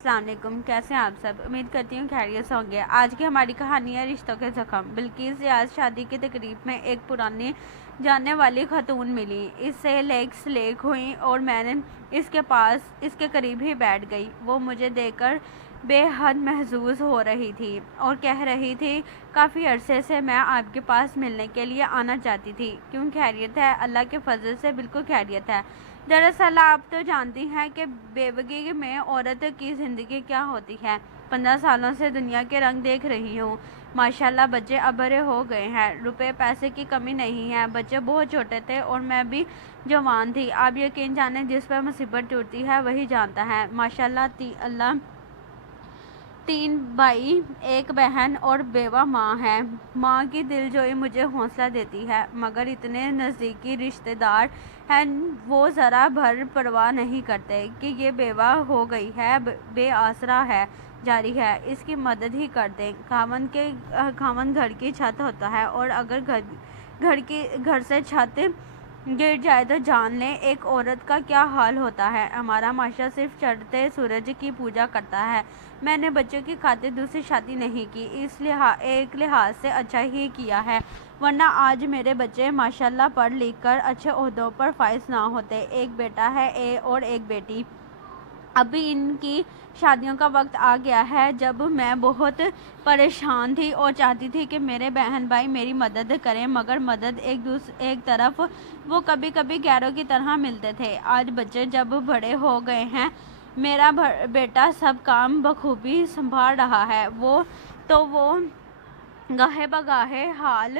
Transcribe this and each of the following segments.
السلام علیکم، کیسے ہیں آپ سب؟ امید کرتی ہوں خیریت سے ہوں گے۔ آج کی ہماری کہانی ہے رشتوں کے زخم۔ بلقیس ریاض شادی کی تقریب میں ایک پرانی جاننے والی خاتون ملی۔ اس سے لیک سلیک ہوئی اور میں نے اس کے قریب ہی بیٹھ گئی۔ وہ مجھے دیکھ کر بے حد محظوظ ہو رہی تھی اور کہہ رہی تھی، کافی عرصے سے میں آپ کے پاس ملنے کے لیے آنا چاہتی تھی۔ کیوں خیریت ہے؟ اللہ کے فضل سے بالکل خیریت ہے۔ دراصل آپ تو جانتی ہیں کہ بیوگی میں عورت کی زندگی کیا ہوتی ہے۔ 15 سالوں سے دنیا کے رنگ دیکھ رہی ہوں۔ ماشاءاللہ بچے اب بڑے ہو گئے ہیں، روپے پیسے کی کمی نہیں ہے۔ بچے بہت چھوٹے تھے اور میں بھی جوان تھی۔ آپ یقین جانیں، جس پر مصیبت ٹوٹتی ہے وہی جانتا ہے۔ ماشاءاللہ اللہ 3 بھائی، 1 بہن اور بیوہ ماں ہے۔ ماں کی دل جوئی مجھے حوصلہ دیتی ہے، مگر اتنے نزدیکی رشتہ دار ہیں وہ ذرا بھر پرواہ نہیں کرتے کہ یہ بیوہ ہو گئی ہے، بے آسرا ہے، جاری ہے، اس کی مدد ہی کر دیں۔ خاوند گھر کی چھت ہوتا ہے اور اگر گھر سے چھت گر جائے تو جان لیں ایک عورت کا کیا حال ہوتا ہے۔ ہمارا معاشرہ صرف چڑھتے سورج کی پوجا کرتا ہے۔ میں نے بچوں کی خاطر دوسری شادی نہیں کی، ایک لحاظ سے اچھا ہی کیا ہے، ورنہ آج میرے بچے ماشاءاللہ پڑھ لکھ کر اچھے عہدوں پر فائز نہ ہوتے۔ ایک بیٹا ہے اور ایک بیٹی۔ ابھی ان کی شادیوں کا وقت آ گیا ہے۔ جب میں بہت پریشان تھی اور چاہتی تھی کہ میرے بہن بھائی میری مدد کریں، مگر مدد ایک طرف وہ کبھی کبھی غیروں کی طرح ملتے تھے۔ آج بچے جب بڑے ہو گئے ہیں، میرا بیٹا سب کام بخوبی سنبھال رہا ہے، وہ گاہے بگاہے حال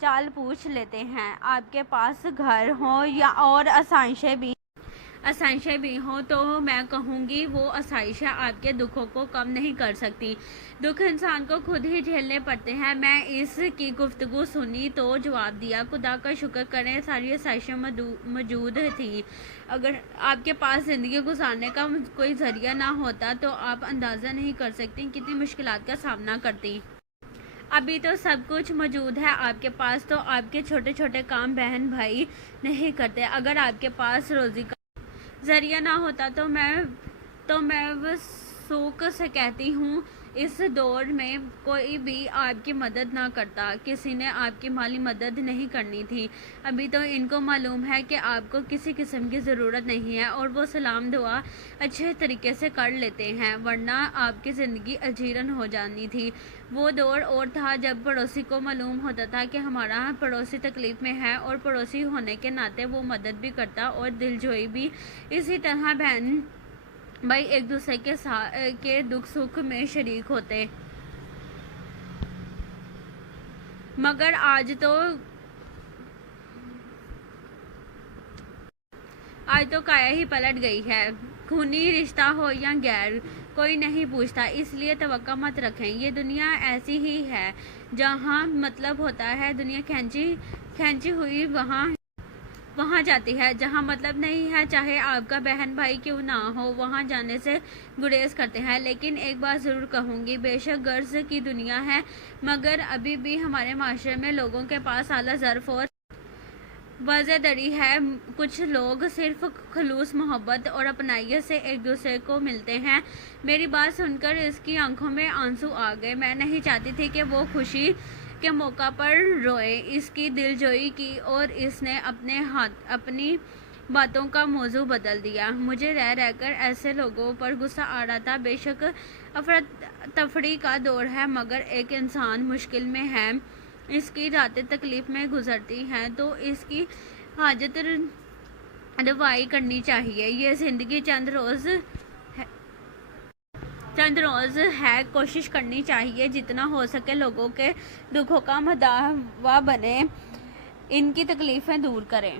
چال پوچھ لیتے ہیں۔ آپ کے پاس گھر ہوں یا اور آسائشیں بھی ہوں تو میں کہوں گی وہ آسائشیں آپ کے دکھوں کو کم نہیں کر سکتی۔ دکھ انسان کو خود ہی جھیلنے پڑتے ہیں۔ میں اس کی گفتگو سنی تو جواب دیا، خدا کا شکر کریں ساری آسائشیں موجود تھیں۔ اگر آپ کے پاس زندگی گزارنے کا کوئی ذریعہ نہ ہوتا تو آپ اندازہ نہیں کر سکتی کتنی مشکلات کا سامنا کرتی۔ ابھی تو سب کچھ موجود ہے آپ کے پاس، تو آپ کے چھوٹے چھوٹے کام بہن بھائی نہیں کرتے۔ اگر آپ کے پاس روزی کا ذریعہ نہ ہوتا تو میں وثوق سے کہتی ہوں اس دور میں کوئی بھی آپ کی مدد نہ کرتا۔ کسی نے آپ کی مالی مدد نہیں کرنی تھی۔ ابھی تو ان کو معلوم ہے کہ آپ کو کسی قسم کی ضرورت نہیں ہے اور وہ سلام دعا اچھے طریقے سے کر لیتے ہیں، ورنہ آپ کی زندگی اجیرن ہو جانی تھی۔ وہ دور اور تھا جب پڑوسی کو معلوم ہوتا تھا کہ ہمارا پڑوسی تکلیف میں ہے اور پڑوسی ہونے کے ناطے وہ مدد بھی کرتا اور دلجوئی بھی۔ اسی طرح بہن بھائی ایک دوسرے کے دکھ سکھ میں شریک ہوتے۔ مگر آج تو کایا ہی پلٹ گئی ہے۔ خونی رشتہ ہو یا غیر، کوئی نہیں پوچھتا، اس لیے توقع مت رکھیں۔ یہ دنیا ایسی ہی ہے، جہاں مطلب ہوتا ہے دنیا کھینچی ہوئی وہاں جاتی ہے، جہاں مطلب نہیں ہے چاہے آپ کا بہن بھائی کیوں نہ ہو وہاں جانے سے گریز کرتے ہیں۔ لیکن ایک بات ضرور کہوں گی، بے شک غرض کی دنیا ہے، مگر ابھی بھی ہمارے معاشرے میں لوگوں کے پاس اعلیٰ ظرف اور وزیداری ہے۔ کچھ لوگ صرف خلوص محبت اور اپنائیت سے ایک دوسرے کو ملتے ہیں۔ میری بات سن کر اس کی آنکھوں میں آنسو آ گئے۔ میں نہیں چاہتی تھی کہ وہ خوشی کے موقع پر روئے۔ اس کی دل جوئی کی اور اس نے اپنی باتوں کا موضوع بدل دیا۔ مجھے رہ کر ایسے لوگوں پر غصہ آ رہا تھا۔ بے شک افراتفری کا دور ہے، مگر ایک انسان مشکل میں ہے، اس کی راتیں تکلیف میں گزرتی ہیں تو اس کی حاجت روائی کرنی چاہیے۔ یہ زندگی چند روز ہے، کوشش کرنی چاہیے جتنا ہو سکے لوگوں کے دکھوں کا مداوا بنے، ان کی تکلیفیں دور کریں۔